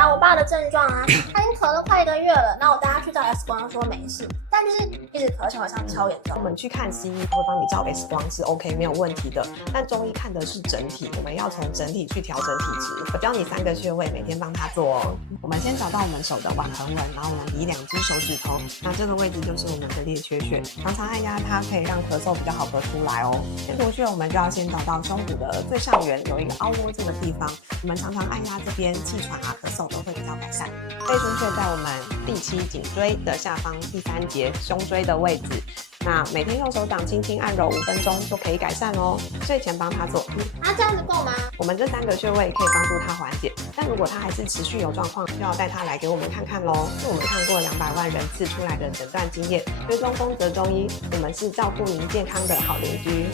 查我爸的症状啊，他已经咳了快1个月了，那我带他去照 X 光，说没事，但就是一直咳，好像超严重。我们去看西医，他会帮你照 X 光是 OK 没有问题的，但中医看的是整体，我们要从整体去调整体质。我教你3个穴位，每天帮他做哦。我们先找到我们手的腕横纹，然后我们移2只手指头，那这个位置就是我们的列缺穴，常常按压它可以让咳嗽比较好咳出来哦。先突穴我们就要先找到胸骨的最上缘有一个凹窝这个地方，我们常常按压这边，气喘啊、咳嗽都会比较改善。背腧穴在我们第7颈椎的下方第3节胸椎的位置。那每天用手掌轻轻按揉5分钟就可以改善哦。睡前帮他做。这样子够吗？我们这3个穴位可以帮助他缓解，但如果他还是持续有状况，就要带他来给我们看看咯。是我们看过200万人次出来的诊断经验，追踪丰泽中医，我们是照顾您健康的好邻居。